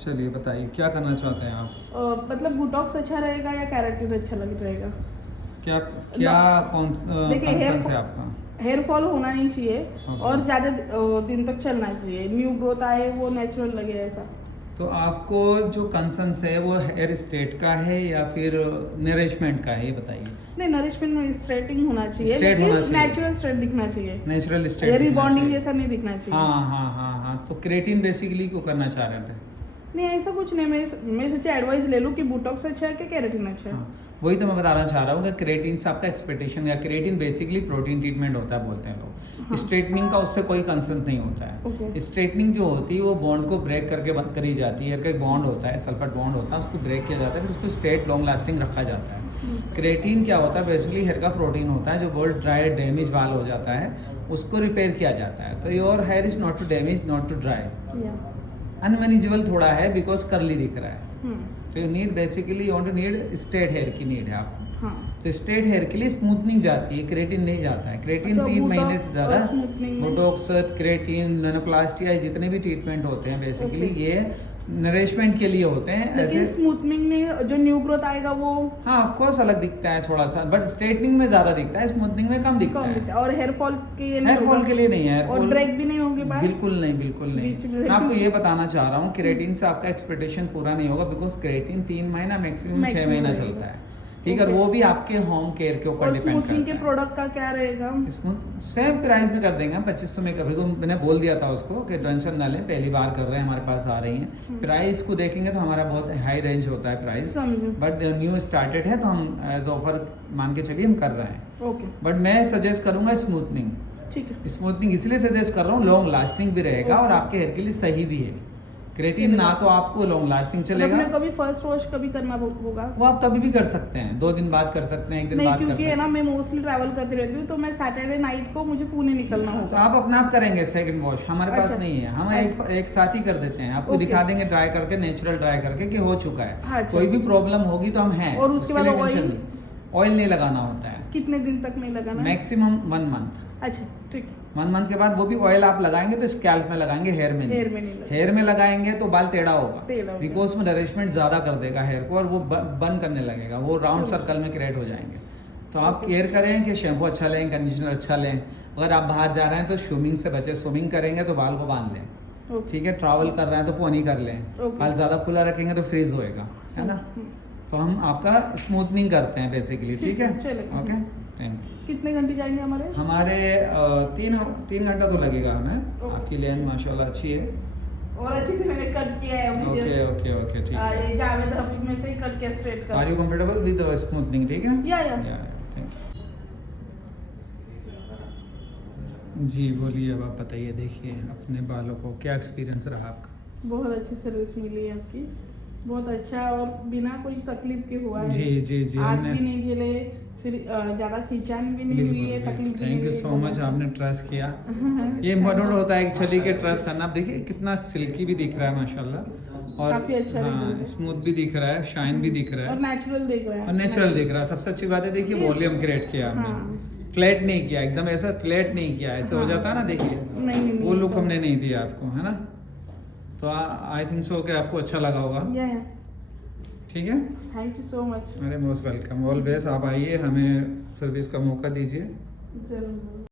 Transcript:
चलिए बताइए क्या करना चाहते हैं आप? मतलब बोटॉक्स अच्छा रहेगा या केराटिन अच्छा लग रहेगा? क्या क्या देखिए कंसर्न है आपका? हेयर फॉल होना नहीं चाहिए ओके। और ज़्यादा दिन तक चलना चाहिए, न्यू ग्रोथ आए, वो नेचुरल लगे ऐसा। तो आपको जो कंसर्न है वो हेयर स्टेट का है या फिर नरिशमेंट का है, ये बताइए। नहीं, नरिशमेंट में स्ट्रेटिंग होना चाहिए, स्ट्रेट होना लेकिन चाहिए। नेचुरल स्ट्रेट दिखना चाहिए, नेचुरल स्टेट ये दिखना रिबॉन्डिंग चाहिए। जैसा नहीं दिखना चाहिए। हाँ, तो क्रेटिन बेसिकली क्यों करना चाह रहे थे? नहीं, ऐसा कुछ नहीं, मैं सोचा एडवाइस ले लूँ कि बोटॉक्स अच्छा है कि केराटिन अच्छा है। हाँ, वही तो मैं बताना चाह रहा हूँ कि क्रेटिन से आपका एक्सपेक्टेशन या क्रेटिन बेसिकली प्रोटीन ट्रीटमेंट होता है बोलते हैं लोग। हाँ। स्ट्रेटनिंग का उससे कोई कंसर्न नहीं होता है। ओके। स्ट्रेटनिंग जो होती है वो बॉन्ड को ब्रेक करके बंद करी जाती है। हेयर का एक बॉन्ड होता है, सल्फर बॉन्ड होता है, उसको ब्रेक किया जाता है, फिर उसको स्ट्रेट लॉन्ग लास्टिंग रखा जाता है। क्रेटिन क्या होता है? बेसिकली हेयर का प्रोटीन होता है जो बहुत ड्राई डैमेज वाल हो जाता है, उसको रिपेयर किया जाता है। तो your hair is not too damage, not too dry, unmanageable थोड़ा है बिकॉज करली दिख रहा है। तो you need basically you want to need straight hair की नीड है आपको। हाँ। तो स्ट्रेट हेयर के लिए स्मूथनिंग जाती है, क्रेटिन नहीं जाता है। क्रेटिन अच्छा, 3 महीने से ज़्यादा स्मूथनिंग में? बोटॉक्स, क्रेटिन, नैनोप्लास्टिया, जितने भी ट्रीटमेंट होते हैं बेसिकली ओके। ये नरिशमेंट के लिए होते हैं। लेकिन ऐसे स्मूथनिंग में जो न्यू ग्रोथ आएगा वो हाँ ऑफ कोर्स अलग दिखता है थोड़ा सा, बट स्ट्रेटनिंग में ज़्यादा दिखता है, स्मूथनिंग में कम दिखता कम है। दिखता है। और हेयर फॉल के लिए हेयर फॉल के लिए नहीं है। और ब्रेक भी नहीं होंगे बाल? बिल्कुल नहीं, बिल्कुल नहीं। बीच में मैं आपको ये बताना चाह रहा हूँ क्रेटिन से आपका एक्सपेक्टेशन पूरा नहीं होगा बिकॉज क्रेटिन 3 महीना मैक्सिमम 6 महीना रहेगा। चलता है, ठीक है। ओके। वो भी आपके होम केयर के ऊपर और डिपेंड स्मूथनिंग के करता है। प्रोडक्ट का क्या रहेगा? स्मूथ सेम प्राइस में कर देंगे हम 2500 में। कभी को मैंने बोल दिया था उसको कि टेंशन ना लें, पहली बार कर रहे हैं, हमारे पास आ रही हैं। प्राइस को देखेंगे तो हमारा बहुत हाई रेंज होता है प्राइस, समझो। बट न्यू स्टार्टेड है तो हम एज ऑफर मान के चलिए हम कर रहे हैं। ओके। बट मैं सजेस्ट करूँगा स्मूथनिंग। ठीक है। स्मूथनिंग इसलिए सजेस्ट कर रहा हूँ, लॉन्ग लास्टिंग भी रहेगा और आपके हेयर के लिए सही भी है। क्रेटिन ना तो आपको लॉन्ग लास्टिंग चलेगा। मैं कभी फर्स्ट वॉश कभी करना होगा? वो आप कभी भी कर सकते हैं, 2 दिन बाद कर सकते हैं, 1 दिन नहीं, बाद कर क्योंकि सकते है ना हैं। मैं मोस्टली ट्रैवल करती रहती हूँ, तो मैं सैटरडे नाइट को मुझे पुणे निकलना तो होगा। आप अपना आप करेंगे सेकंड वॉश, हमारे पास अच्छा। नहीं है। हम एक साथ ही कर देते हैं, आपको ओके। दिखा देंगे ड्राई करके, नेचुरल ड्राई करके कि हो चुका है। अच्छा। कोई भी प्रॉब्लम होगी तो हम हैं। और उसके बाद लिए ऑयल? टेंशन नहीं। ऑयल नहीं लगाना होता है, कितने दिन तक नहीं लगाना? Maximum 1 month. अच्छा, ठीक। 1 मंथ के बाद वो भी ऑयल आप लगाएंगे तो स्कैल्प में लगाएंगे, हेयर में हेयर में नहीं लगाना। हेयर में लगाएंगे तो बाल टेढ़ा टेढ़ा होगा होगा। बिकॉज उसमें नरिशमेंट ज़्यादा कर देगा हेयर को और वो बर्न करने लगेगा, वो राउंड सर्कल में क्रिएट हो जाएंगे। तो आप केयर करें कि शैम्पू अच्छा लें, कंडीशनर अच्छा लें। अगर आप बाहर जा रहे हैं तो स्विमिंग से बचें, स्विमिंग करेंगे तो बाल को बांध लें, ओके। ठीक है। ट्रैवल कर रहे हैं तो पोनी कर लें, ओके। बाल ज़्यादा खुला रखेंगे तो फ्रीज होएगा, है ना। तो हम आपका स्मूथनिंग करते हैं बेसिकली, ठीक है। चलेगा। Okay, thank you. कितने घंटे जाएंगे हमारे? हमारे 3 घंटा तो लगेगा हमें। ओके। आपकी लेन माशाल्लाह अच्छी है। और अच्छे से मैंने कट किया है अभी ओके just, ओके ओके ठीक है। ये जावेद हबीब में से ही कट किया स्ट्रेट आर यू कर। Comfortable with smoothening? ठीक है, या थैंक यू। जी बोलिए, अब आप बताइए, देखिए अपने बालों को क्या एक्सपीरियंस रहा आपका? बहुत अच्छी सर्विस मिली है आपकी, बहुत अच्छा, और बिना कोई तकलीफ के हुआ है। जी आग हमने भी नहीं जले, फिर ज़्यादा खींचान भी नहीं हुई है, तकलीफ भी नहीं थैंक यू हुई है। सो मच, आपने ट्रस्ट किया। ये इम्पोर्टेंट होता है एक्चुअली कि ट्रस्ट करना। आप देखिए कितना सिल्की भी दिख रहा है माशाल्लाह, और काफी अच्छा result है। स्मूथ भी दिख रहा है, शाइन भी दिख रहा और है, नेचुरल दिख रहा है। और नेचुरल दिख रहा है। सबसे अच्छी बात है, देखिए वॉल्यूम क्रिएट किया हाँ। आपने, फ्लैट नहीं किया, एकदम ऐसा फ्लैट नहीं किया, ऐसे हो हाँ। जाता है ना, देखिए नहीं वो लुक हमने नहीं दिया आपको, है ना। तो आई थिंक सो कि आपको अच्छा लगा होगा, या ठीक है। Thank you so much. अरे मोस्ट वेलकम, ऑलवेज आप आइए, हमें सर्विस का मौका दीजिए। जरूर।